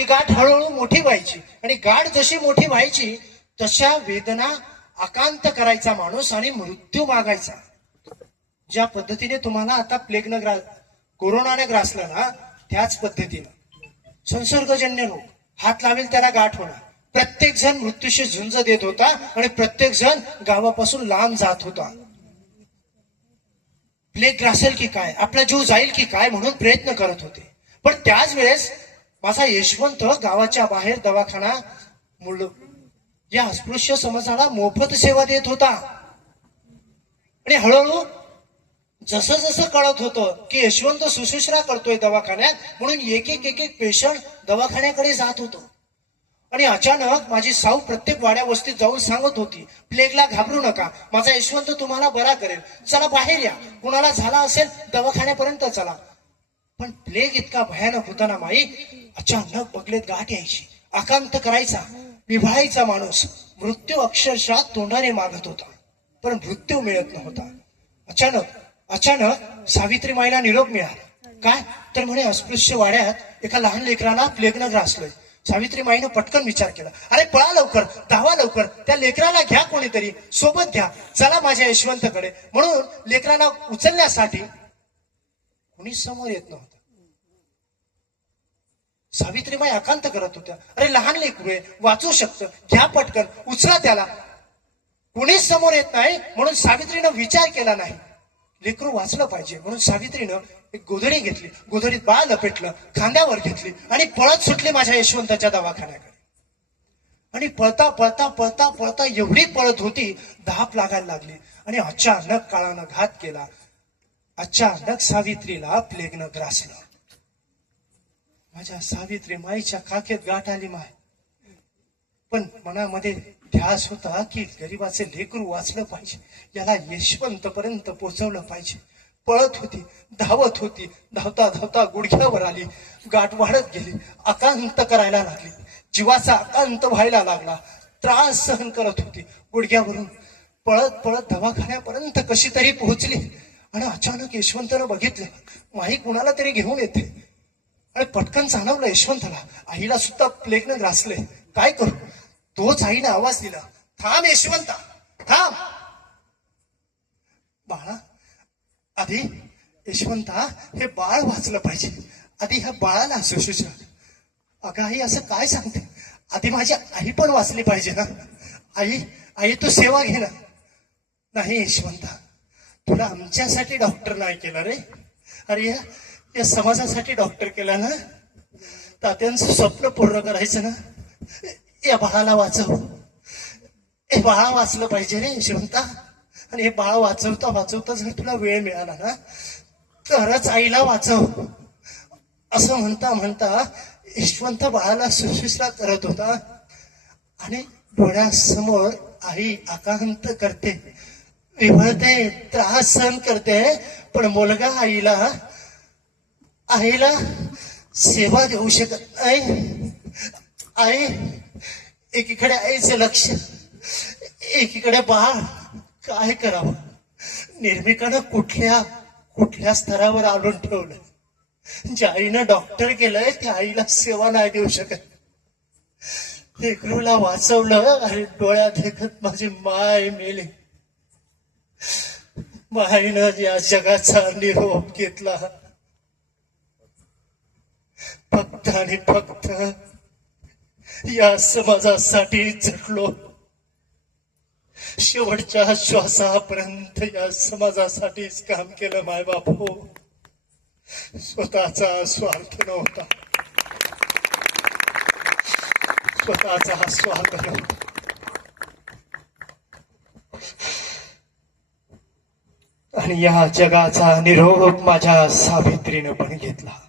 ती गाठ हळूहळू मोठी व्हायची आणि गाठ जशी मोठी व्हायची तशा वेदना आकांत करायचा माणूस आणि मृत्यू मागायचा. ज्या पद्धतीने तुम्हाला आता प्लेगनं कोरोनाने ग्रासलं ना, त्याच पद्धतीनं संसर्गजन्य रोग हात लावेल त्याला गाठ होणार. प्रत्येक जण मृत्यूशी झुंज देत होता आणि प्रत्येक जण गावापासून लांब जात होता. प्लेग ग्रासेल की काय, आपला जीव जाईल की काय म्हणून प्रयत्न करत होते. पण त्याच वेळेस माझा यशवंत गावाच्या बाहेर दवाखाना या अस्पृश्य समाजाला मोफत सेवा देत होता. आणि हळूहळू जसं जसं कळत होतं की यशवंत सुश्रुषा करतोय दवाखान्यात, म्हणून एक एक पेशंट दवाखान्याकडे जात होतं. आणि अचानक माझी साऊ प्रत्येक वाड्या वस्तीत जाऊन सांगत होती, प्लेगला घाबरू नका, माझा यशवंत तुम्हाला बरा करेल, चला बाहेर या, कुणाला झाला असेल दवाखान्यापर्यंत चला. पण प्लेग इतका भयानक होता ना माई, अचानक बगलेत गाठ यायची, आकांत करायचा, निभाळायचा माणूस. मृत्यू अक्षरशः तोंडाने मागत होता पण मृत्यू मिळत नव्हता. अचानक सावित्रीमाईला निरोप मिळाला. काय तर म्हणे अस्पृश्य वाड्यात एका लहान लेकराला प्लेगनं ग्रासलोय. सावित्रीमाईनं पटकन विचार केला, अरे पळा लवकर, धावा लवकर, त्या लेकराला घ्या, कोणीतरी सोबत घ्या, चला माझ्या यशवंतकडे. म्हणून लेकराला उचलण्यासाठी कुणी समोर येत नव्हतं. सावित्रीमाई आकांत करत होत्या, अरे लहान लेकरू आहे, वाचू शकतं, घ्या पटकन, उचला त्याला. कुणीच समोर येत नाही म्हणून सावित्रीनं विचार केला नाही, लेकरू वाचलं पाहिजे म्हणून सावित्रीनं एक गोधडी घेतली, गोधडीत बाळ लपेटलं, खांद्यावर घेतली आणि पळत सुटली माझ्या यशवंताच्या दवाखान्याकडे. आणि पळता पळता पळता पळता एवढी पळत होती, धाप लागायला लागली आणि अचानक काळानं घात केला. अचानक सावित्रीला प्लेगनं ग्रासलं. माझ्या सावित्री माईच्या काखेत गाठ आली माय. पण मनामध्ये ध्यास होता की गरीबाचे लेकरू वाचलं पाहिजे, याला यशवंत पर्यंत पोहोचवलं पाहिजे. पळत होती, धावत होती, धावता धावता गुडघ्यावर आली, गाठ वाढत गेली, आकांत करायला लागली, जीवाचा आकांत व्हायला लागला, त्रास सहन करत होती. गुडघ्यावरून पळत पळत दवाखान्यापर्यंत कशी तरी पोहोचली. आणि अचानक यशवंतनं बघितलं, माई कुणाला तरी घेऊन येते. आणि पटकन जाणवलं यशवंतला, आईला सुद्धा प्लेगनं ग्रासले, काय करू. तोच आईने आवाज दिला, थांब यशवंता, थांब. बाळा, आधी यशवंता हे बाळ वाचलं पाहिजे, आधी ह्या बाळाला सुश्रुषा. अगं आई असं काय सांगते, आधी माझी आई पण वाचली पाहिजे ना. आई आई तू सेवा घे ना. नाही यशवंता, तुला आमच्यासाठी डॉक्टर नाही केला रे, अरे या समाजासाठी डॉक्टर केला ना. तात्यांचं स्वप्न पूर्ण करायचं ना. या बाळाला वाचव, हे बाळा वाचलं पाहिजे रे यशवंता. आणि हे बाळ वाचवता वाचवता जर तुला वेळ मिळाला ना तरच आईला वाचव. असं म्हणता म्हणता यशवंत बाळाला सुश्रुषा करत होता. आणि डोळ्यासमोर आई आकांत करते, विव्हळते, त्रास सहन करते, पण मुलगा आईला सेवा देऊ शकत नाही. आई एकीकडे आईचं लक्ष, एकीकडे बाळ, काय करावं. निर्मिकानं कुठल्या स्तरावर आणून ठेवलं. ज्या आईनं डॉक्टर केलंय त्या आईला सेवा नाही देऊ शकत. लेकरूला वाचवलं आणि डोळ्यात देखत माझी माय मेली. माईनं या जगाचा निरोप घेतला. फक्त आणि फक्त या समाजासाठी झटलो, शेवटच्या श्वासापर्यंत या समाजासाठीच काम केलं माय बापू. स्वतःचा स्वार्थ नव्हता, स्वतःचा स्वार्थ नव्हता. आणि या जगाचा निरोप माझ्या सावित्रीनं पण घेतला.